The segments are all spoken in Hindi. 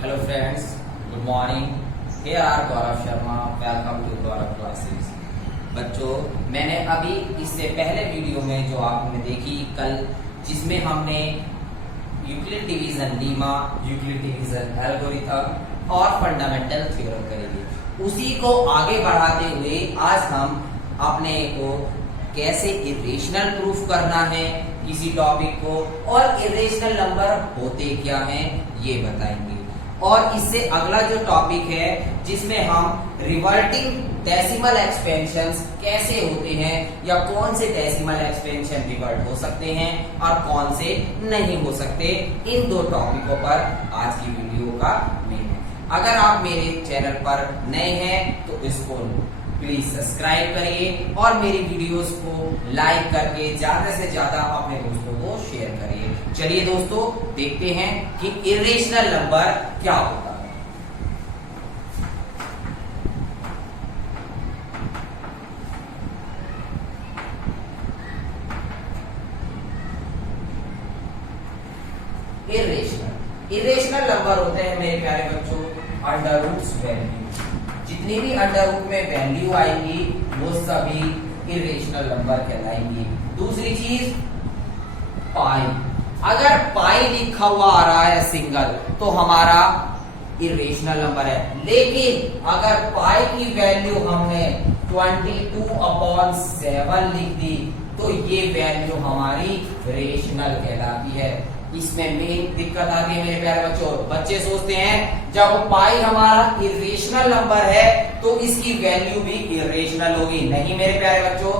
Hello friends, good morning. Here are Gaurav Sharma. Welcome to Gaurav classes. बच्चों, मैंने अभी इससे पहले वीडियो में जो आपने देखी कल, जिसमें हमने Euclid division Lima, Euclid division algorithm और फंडामेंटल थ्योरम करेंगे, उसी को आगे बढ़ाते हुए आज हम अपने को कैसे इरेशनल प्रूफ करना है किसी टॉपिक को और इरेशनल नंबर होते क्या हैं ये बताएंगे। और इससे अगला जो टॉपिक है जिसमें हम रिवर्टिंग डेसिमल एक्सपेंशंस कैसे होते हैं या कौन से डेसिमल एक्सपेंशन रिवर्ट हो सकते हैं और कौन से नहीं हो सकते, इन दो टॉपिकों पर आज की वीडियो का मेन है। अगर आप मेरे चैनल पर नए हैं तो इसको प्लीज सब्सक्राइब करिए और मेरी वीडियोस को लाइक करके ज्यादा से ज्यादा अपने दोस्तों को शेयर करिए। चलिए दोस्तों, देखते हैं कि इरेशनल नंबर क्या होता है। इरेशनल नंबर होते हैं मेरे प्यारे बच्चों अंडर रूट्स वैल्यू। जितनी भी अंडर रूट में वैल्यू आएगी वो सभी इरेशनल नंबर कहलाएंगी। दूसरी चीज पाई, अगर पाई लिखा हुआ आ रहा है सिंगल तो हमारा इरेशनल नंबर है, लेकिन अगर पाई की वैल्यू हमने 22/7 लिख दी तो ये वैल्यू हमारी रेशनल कहलाती है। इसमें मेन दिक्कत आती है मेरे प्यारे बच्चों। बच्चे सोचते हैं जब पाई हमारा इरेशनल नंबर है तो इसकी वैल्यू भी इरेशनल होगी। नहीं मेरे प्यारे बच्चों,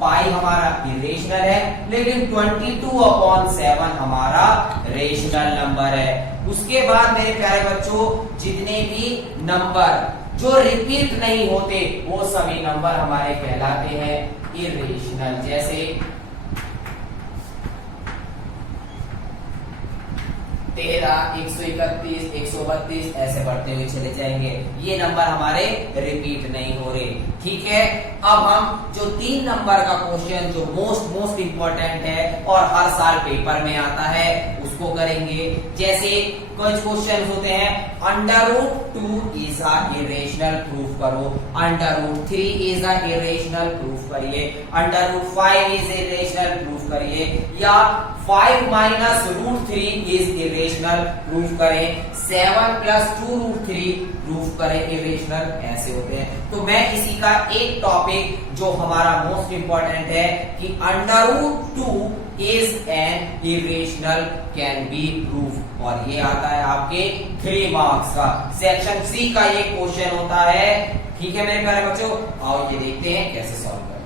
पाई हमारा इरेशनल है लेकिन 22/7 हमारा रेशनल नंबर है। उसके बाद मेरे प्यारे बच्चों जितने भी नंबर जो रिपीट नहीं होते वो सभी नंबर हमारे कहलाते हैं इरेशनल। जैसे 13, 131, 132 ऐसे बढ़ते हुए चले जाएंगे। ये नंबर हमारे रिपीट नहीं हो रहे। ठीक है, अब हम जो 3 नंबर का क्वेश्चन जो मोस्ट इंपॉर्टेंट है और हर साल पेपर में आता है उसको करेंगे। जैसे कुछ क्वेश्चन होते हैं √2 इज अ इरेशनल, प्रूफ करो। √3 इज अ इरेशनल, प्रूफ करिए। √5 इज इरेशनल, प्रूफ करिए। या 5 - √3 इज इरेशनल, प्रूफ करें। 7 + 2√3 प्रूफ करें इरेशनल। ऐसे होते हैं। तो मैं इसी का एक टॉपिक जो हमारा मोस्ट इंपॉर्टेंट है कि √2 is an irrational can be proof, और ये आता है आपके 3 मार्क्स का। सेक्शन 3 का ये क्वेश्चन होता है। ठीक है मेरे प्यारे बच्चों, आओ ये देखते हैं कैसे सॉल्व करें।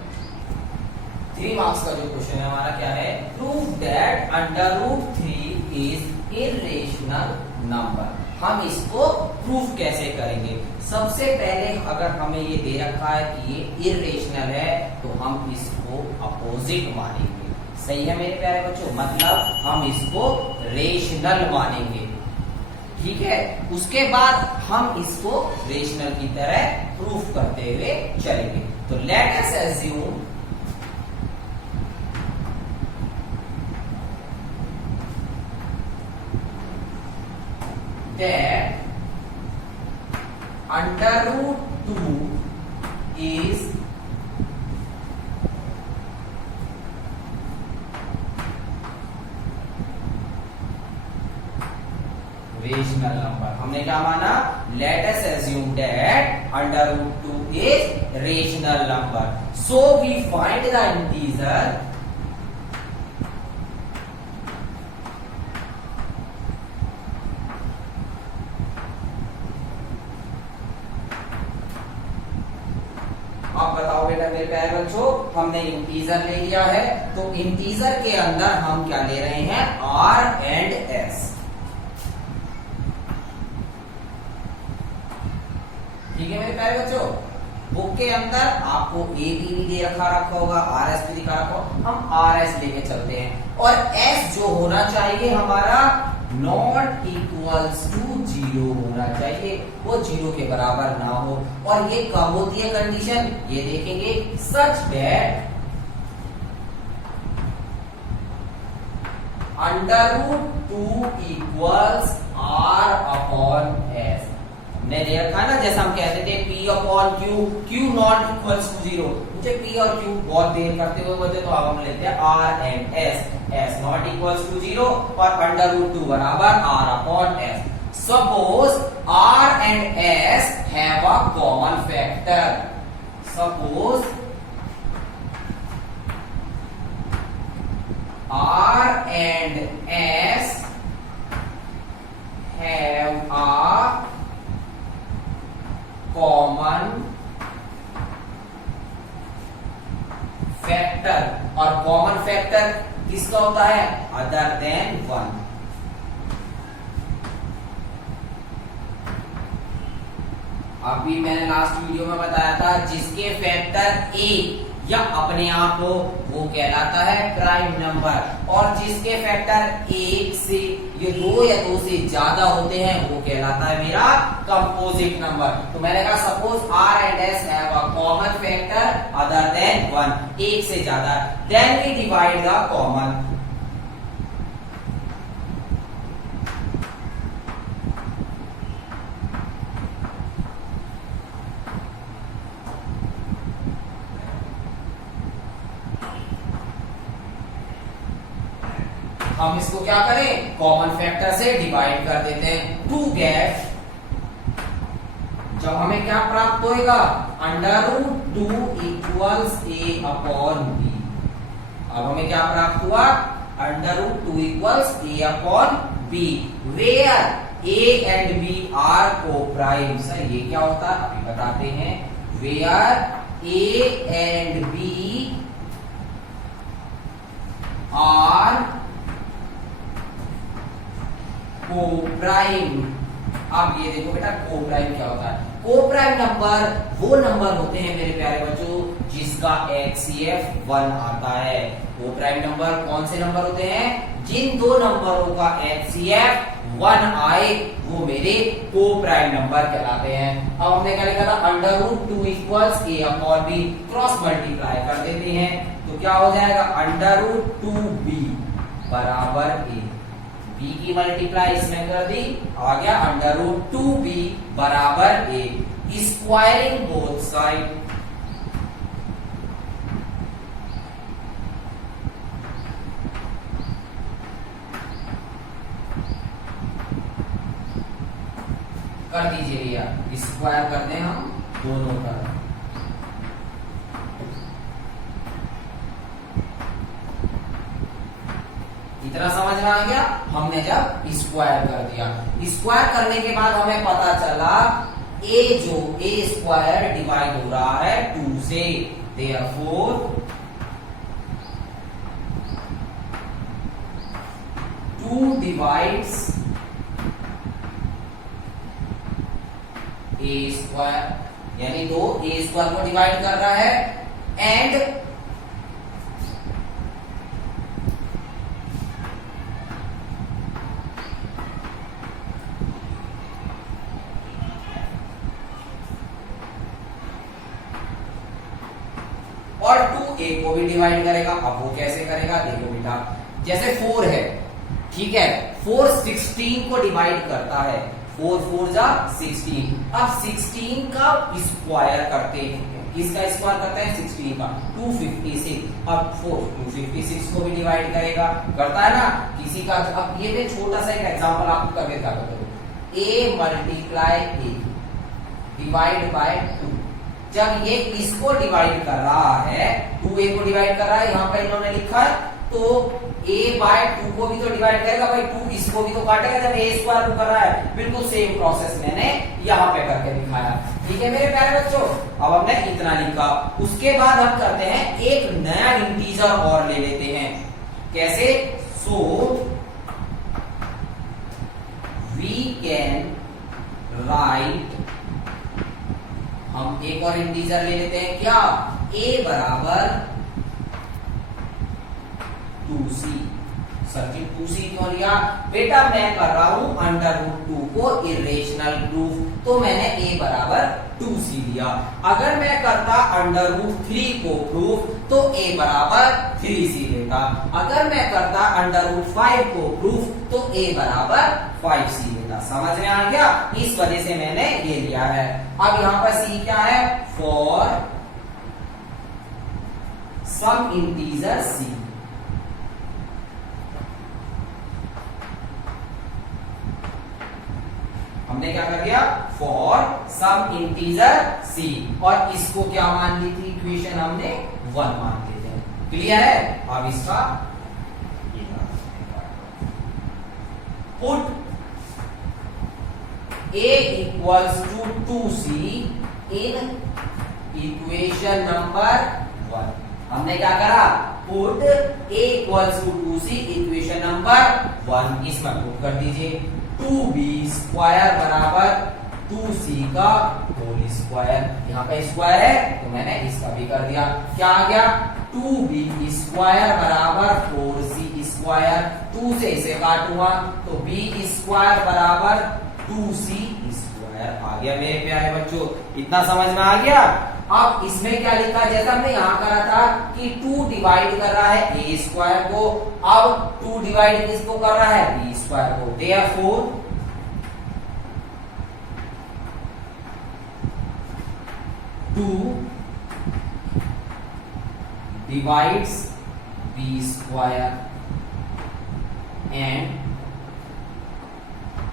3 मार्क्स का जो क्वेश्चन है हमारा क्या है, prove that √3 is irrational number. हम इसको प्रूफ कैसे करेंगे? सबसे पहले अगर हमें ये दे रखा है कि ये इरेशनल है तो हम इसको अपोजिट मानेंगे। सही है मेरे प्यारे बच्चों, मतलब हम इसको रेशनल मानेंगे। ठीक है, उसके बाद हम इसको रेशनल की तरह प्रूफ करते हुए चलेंगे। तो let us assume that √2 is rational number. हमने क्या माना? Let us assume that √2 is rational number. So we find the integer अब बताओ बेटा मेरे प्यारे बच्चों, हमने इंटीजर ले लिया है तो इंटीजर के अंदर हम क्या ले रहे हैं? R and S। ठीक है मेरे प्यारे बच्चों, बुक के अंदर आपको A भी दे रखा होगा, RS भी दिखा रखा होगा, हम RS लेके चलते हैं। और S जो होना चाहिए हमारा नॉट इक्वल्स टू 0 होना चाहिए, वो 0 के बराबर ना हो। और ये कब होती है कंडीशन? ये देखेंगे सच दैट √2 इक्वल्स R/S। हमने दे रखा है ना, जैसा हम कहते थे P upon Q, Q not equals to 0। मुझे P और Q बहुत देर करते हुए बोलते, तो अब हम लेते हैं R and S, S not equals to 0 और अंडर रूट 2 बराबर R upon S। Suppose R and S have a common factor. Suppose R and S have a common factor, और common factor किसका होता है? Other than 1। अभी मैंने लास्ट वीडियो में बताया था, जिसके फैक्टर एक या अपने आप हो वो कहलाता है प्राइम नंबर, और जिसके फैक्टर एक से ये दो या दो से ज्यादा होते हैं वो कहलाता है मेरा कंपोजिट नंबर। तो मैंने कहा suppose R and S have a common factor other than 1, एक से ज्यादा, then we divide the common. हम इसको क्या करें? कॉमन फैक्टर से डिवाइड कर देते हैं टू गेट, जब हमें क्या प्राप्त होएगा? Under root 2 equals a upon b. अब हमें क्या प्राप्त हुआ? Under root 2 equals a upon b, where a and b are coprime. Sir ये क्या होता है अभी बताते हैं। Where a and b are coprime. अब ये देखो बेटा को प्राइम क्या होता है? को प्राइम नंबर वो नंबर होते हैं मेरे प्यारे बच्चों जिसका HCF 1 आता है। को प्राइम नंबर कौन से नंबर होते हैं? जिन दो नंबरों का HCF 1 आए वो मेरे को प्राइम नंबर कहलाते हैं। अब हमने क्या लिखा था? Under root 2 equals a upon B, cross multiply कर देते हैं तो क्या हो जाएगा? अंडर रूट 2b बराबर ए, b की मल्टीप्लाई इसमें कर दी, आ गया अंडर रूट 2b बराबर ए। स्क्वायरिंग बोथ साइड, कर दीजिए भैया, स्क्वायर कर दें हम दोनों का। इतना समझ में आ गया? हमने जब स्क्वायर कर दिया, स्क्वायर करने के बाद हमें पता चला a जो a स्क्वायर डिवाइड हो रहा है 2 से, देयरफॉर 2 डिवाइड्स a स्क्वायर, यानी 2 a स्क्वायर को डिवाइड कर रहा है, एंड और 2a को भी डिवाइड करेगा। अब वो कैसे करेगा? देखो बेटा, जैसे 4 है, ठीक है, 4 16 को डिवाइड करता है, 4 4 जा 16। अब 16 का स्क्वायर करते हैं, किसका स्क्वायर करते हैं? 16 का, 256। अब 4 256 को भी डिवाइड करेगा, करता है ना किसी का। अब ये मैं छोटा सा एक एग्जांपल आपको करके दिखाता हूं। a multiply a divide by 2, जब ये इसको डिवाइड कर रहा है, 2a को डिवाइड कर रहा है, यहाँ पे इन्होंने लिखा है, तो a बाय 2 को भी तो डिवाइड करेगा भाई, 2 इसको भी तो काटेगा जब a स्क्वायर को कर रहा है। बिल्कुल सेम प्रोसेस मैंने यहाँ पे करके दिखाया, ठीक है मेरे प्यारे बच्चों। अब हमने इतना लिखा, उसके बाद हम करते हैं एक नया इंटीजर और ले लेते हैं। कैसे? सो वी कैन राइट, हम एक और इंटीजर ले लेते हैं, क्या? a बराबर 2c। सर जी 2c क्यों लिया? बेटा मैं कर रहा हूं अंडर रूट 2 को इरेशनल प्रूफ, तो मैंने a बराबर 2c लिया। अगर मैं करता अंडर रूट 3 को प्रूफ तो a बराबर 3c लेता। अगर मैं करता अंडर रूट 5 को प्रूफ तो a बराबर 5c लेता। समझ में आ गया? इस वजह से मैंने ये लिया है। अब यहां पर सी क्या है, फॉर सम इंटीजर सी। हमने क्या कर दिया, फॉर सम इंटीजर सी, और इसको क्या मान ली थी इक्वेशन, हमने 1 मान ली थी। क्लियर है। अब इसका put a equals to 2c in equation number 1। हमने क्या करा, put a equals to 2c equation number 1, इसमें पुट कर दीजिए 2b स्क्वायर बराबर 2c का होल स्क्वायर। यहाँ पे स्क्वायर है तो मैंने इसका भी कर दिया। क्या आ गया, 2b स्क्वायर बराबर 4c स्क्वायर। 2 से इसे काटूंगा तो b स्क्वायर बराबर 2c स्क्वायर आ गया मेरे प्यारे बच्चों। इतना समझ में आ गया। अब इसमें क्या लिखा, जैसा हमने यहां करा था कि 2 डिवाइड कर रहा है a स्क्वायर को, अब 2 डिवाइड किसको कर रहा है, b स्क्वायर को। Therefore 2 divides b square and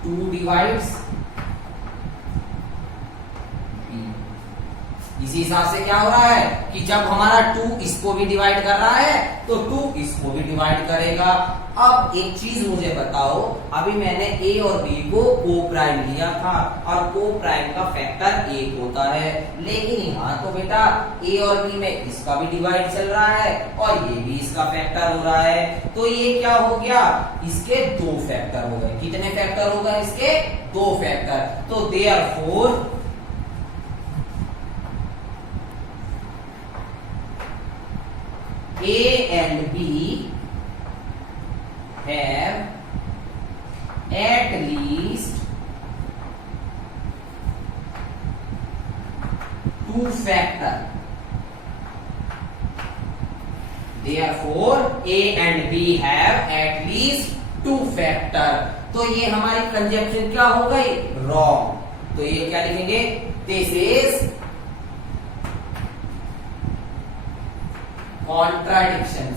2 divides b। इसी हिसाब से क्या हो रहा है कि जब हमारा 2 इसको भी डिवाइड कर रहा है तो 2 इसको भी डिवाइड करेगा। अब एक चीज मुझे बताओ, अभी मैंने a और b को को प्राइम लिया था और को प्राइम का फैक्टर 1 होता है, लेकिन यहाँ तो बेटा a और b में इसका भी डिवाइड चल रहा है और ये भी इसका फैक्टर हो रहा है, तो ये क्या हो गया, इसके 2 फैक्टर हो गए। कितने फैक्टर हो गए इसके, 2 फैक्टर। तो therefore a and b have at least 2 factor। Therefore a and b have at least 2 factor। तो ये हमारी कंजप्शन क्या हो गई, रॉन्ग। तो ये क्या लिखेंगे, this is contradiction,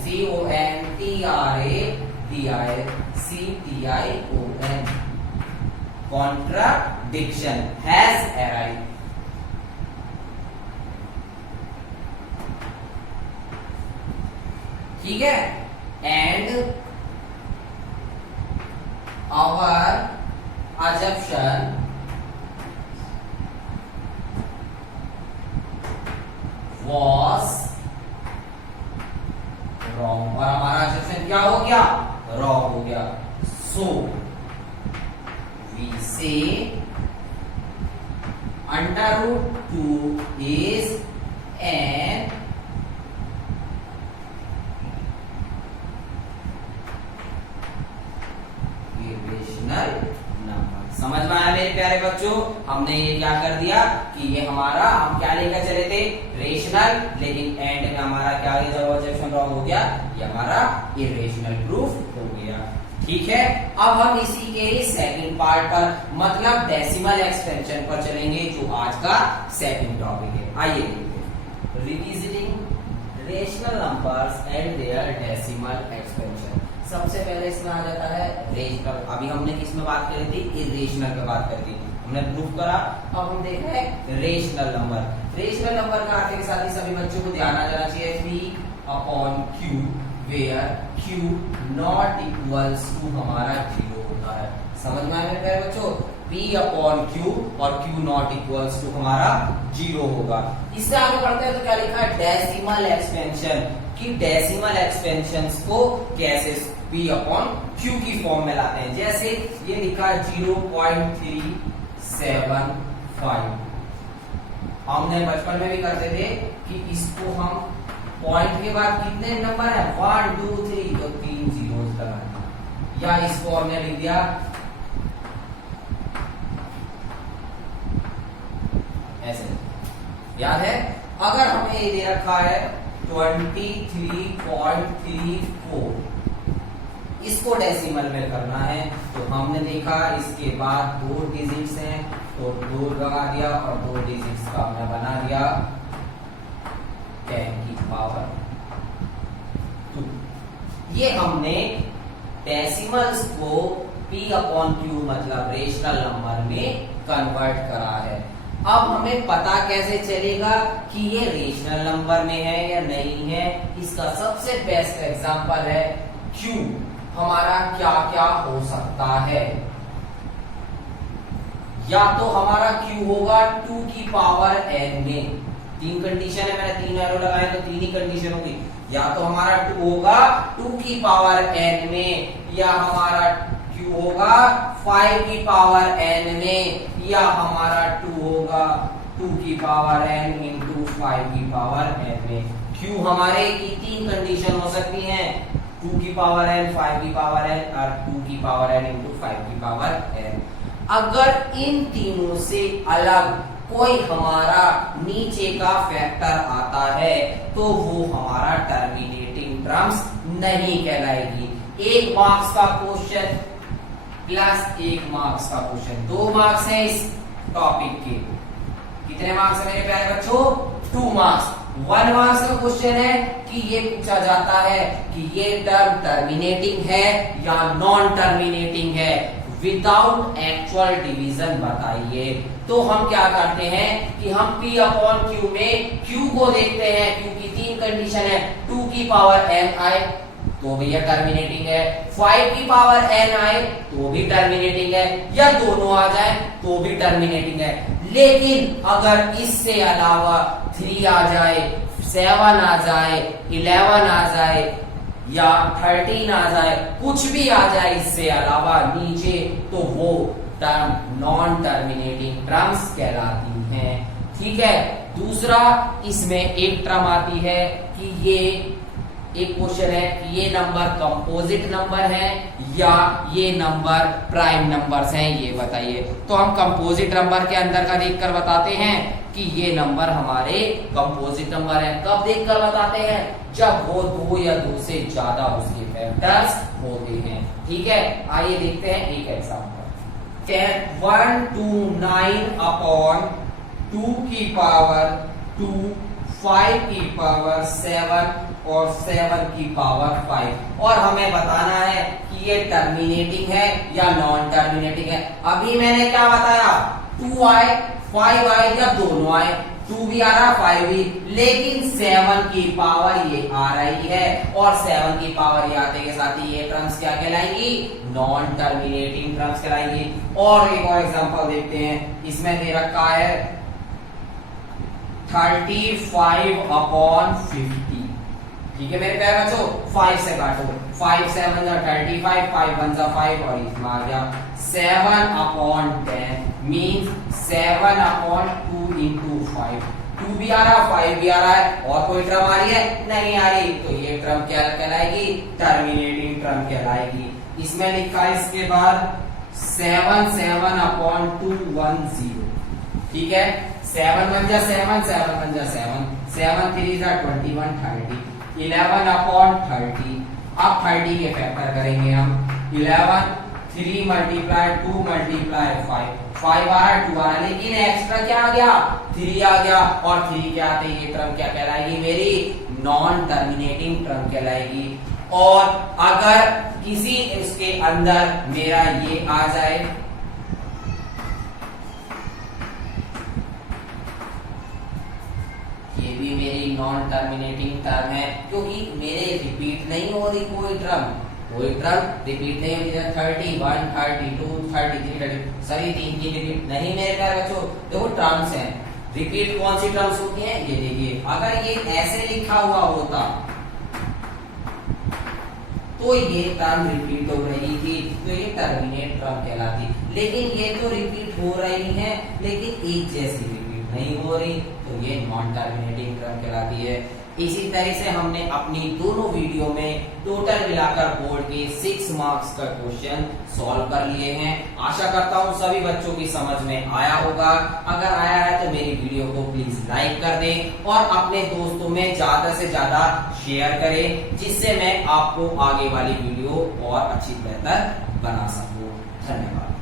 CONTRADICTION, contradiction has arrived। ठीक है। And our assumption was wrong, और हमारा assumption क्या हो गया, wrong हो गया। So we say under root 2 is an irrational number। समझ में आया मेरे प्यारे बच्चों। हमने ये क्या कर दिया कि ये हमारा, हम क्या लेकर चले थे, रेशनल, लेकिन एंड में हमारा क्या हो गया, जब ऑब्जेक्शन रॉन्ग हो गया, ये हमारा इरेशनल प्रूफ हो गया। ठीक है। अब हम इसी के सेकंड पार्ट पर, मतलब डेसिमल एक्सपेंशन पर चलेंगे, जो आज का सेकंड टॉपिक है। आइए revisiting rational numbers and their decimal expansion. सबसे पहले इसमें आ जाता है रेशनल। अभी हमने किस में बात करी थी, इरेशनल पे बात करी थी, हमने प्रूफ करा। अब हम देख रहे हैं रेशनल नंबर। रेशनल नंबर का अर्थ के साथ ही सभी बच्चों को ध्यान आ जाना चाहिए, P/Q where Q not equals to हमारा 0 होता है। समझ में आया मेरे बच्चों, P/Q और Q नॉट इक्वल्स टू हमारा 0 होगा। इससे आगे बढ़ते हैं तो क्या लिखा है, डेसिमल एक्सपेंशन, कि डेसिमल एक्सपेंशंस को कैसे P/Q की फॉर्म में लाते हैं। जैसे ये लिखा है 0.375। हमने बचपन में भी करते थे कि इसको हम पॉइंट के बाद कितने नंबर है, 1 2 3, तो 3 जीरोस लगाना, या इसको हमने लिख दिया ऐसे। याद है, अगर हमें ये दे रखा है 23.34, इसको डेसिमल में करना है। तो हमने देखा इसके बाद 2 डिजिट्स हैं, तो 2 लगा दिया और 2 डिजिट्स का हमने बना दिया 10 की पावर 2। ये हमने डेसिमल्स को p/q मतलब रेशनल नंबर में कन्वर्ट करा है। अब हमें पता कैसे चलेगा कि ये रेशनल नंबर में है या नहीं है? इसका सबसे बेस्ट एग्जांपल है q। हमारा क्या क्या हो सकता है? या तो हमारा q होगा 2 की पावर n में, 3 कंडीशन है, मैंने 3 एरो लगाए तो 3 ही कंडीशन होगी। या तो हमारा 2 होगा 2 की पावर n में, या हमारा q होगा 5 की पावर n में, या हमारा 2 होगा 2 की पावर n इंटू 5 की पावर n में। q हमारे की 3 कंडीशन हो सकती हैं, 2 की पावर n, 5 की पावर n और 2 की पावर n इंटू 5 की पावर n। अगर इन तीनों से अलग कोई हमारा नीचे का फैक्टर आता है तो वो हमारा टर्मिनेटिंग टर्म्स नहीं कहलाएगी। 1 मार्क्स का क्वेश्चन प्लस 1 मार्क्स का क्वेश्चन, 2 मार्क्स है इस टॉपिक के। कितने मार्क्स है मेरे प्यारे बच्चों? 2 मार्क्स। 1 मार्क्स का क्वेश्चन है कि ये पूछा जाता है कि ये टर्म टर्मिनेटिंग है या नॉन टर्मिनेटिंग है, विदाउट एक्चुअल डिवीजन बताइए। तो हम क्या करते हैं कि हम p/q में q को देखते हैं, q की 3 कंडीशन है, 2 की पावर n आए तो भी यह टर्मिनेटिंग है, 5 की पावर n आए तो भी टर्मिनेटिंग है, या दोनों आ जाए तो भी टर्मिनेटिंग है। लेकिन अगर इससे अलावा 3 आ जाए, 7 आ जाए, 11 आ जाए या 13 आ जाए, कुछ भी आ जाए इससे अलावा नीचे, तो वो टर्म नॉन टर्मिनेटिंग टर्म्स कहलाती हैं। ठीक है। दूसरा, इसमें एक टर्म आती है कि ये एक क्वेश्चन है कि ये नंबर कंपोजिट नंबर है या ये नंबर प्राइम नंबर्स हैं, ये बताइए। तो हम कंपोजिट नंबर के अंदर का देखकर बताते हैं कि ये नंबर हमारे कंपोजिट नंबर है। कब देखकर बताते हैं? जब वो 2 या 2 से ज्यादा उसके फैक्टर्स होते हैं। ठीक है, आइए देखते हैं एक एग्जांपल। 129/2 की पावर 2, 5 की पावर 7 और 7 की पावर 5, और हमें बताना है कि ये टर्मिनेटिंग है या नॉन टर्मिनेटिंग है। अभी मैंने क्या बताया? 2 आए, 5 आए या दोनों आए, 2 भी आ रहा 5 भी, लेकिन 7 की पावर ये आ रही है और 7 की पावर ये आते के साथ ही ये टर्म्स क्या कहलाएंगी? नॉन टर्मिनेटिंग टर्म्स कहलाएंगी। और एक और एग्जांपल देखते हैं, इसमें दे रखा है 35/50। ठीक है मेरे प्यारे बच्चों, 5 से काटो, 5 7 जा 35, 5 1 जा 5 और इसमें आ गया 7/10 मींस 7/2 इंटू 5। 2 भी आ रहा 5 भी आ रहा है, और कोई टर्म आ रही है? नहीं आ रही, तो ये टर्म क्या कहलाएगी? टर्मिनेटिंग टर्म कहलाएगी। इसमें लिखा है इसके बाद 7/2 ठीक है, 7 1 जा 7, 7 1 जा 7, 7 3 जा 21 30, 11/30। अब 30 के फैक्टर करेंगे हम, 11 3 मल्टीप्लाई 2 मल्टीप्लाई 5, 5 आ रहा 2 आ रहा, लेकिन एक्स्ट्रा क्या आ गया? 3 आ गया, और 3 के आते ये टर्म क्या कहलाएगी? मेरी नॉन टर्मिनेटिंग टर्म कहलाएगी। और अगर किसी इसके अंदर मेरा ये आ जाए, ये भी मेरी नॉन टर्मिनेटिंग टर्म है, क्योंकि मेरे रिपीट नहीं हो रही कोई टर्म रिपीट नहीं हो रही। 31 32 33 30 सभी 3 रिपीट नहीं मेरे प्यारे बच्चों। देखो टर्म्स हैं, रिपीट कौन सी टर्म्स होती हैं? ये देखिए, अगर ये ऐसे लिखा हुआ होता तो ये टर्म रिपीट हो रही थी, तो ये टर्मिनेट टर्म कहलाती। लेकिन ये तो रिपीट हो रही है, लेकिन एक जैसी रिपीट नहीं हो रही, तो ये नॉन टर्मिनेटिंग टर्म कहलाती है। इसी तरह से हमने अपनी दोनों वीडियो में टोटल मिलाकर बोर्ड के 6 मार्क्स का क्वेश्चन सॉल्व कर लिए हैं। आशा करता हूं सभी बच्चों की समझ में आया होगा। अगर आया है तो मेरी वीडियो को प्लीज लाइक कर दें और अपने दोस्तों में ज्यादा से ज्यादा शेयर करें, जिससे मैं आपको आगे वाली वीडियो और अच्छी बेहतर बना सकूं। धन्यवाद।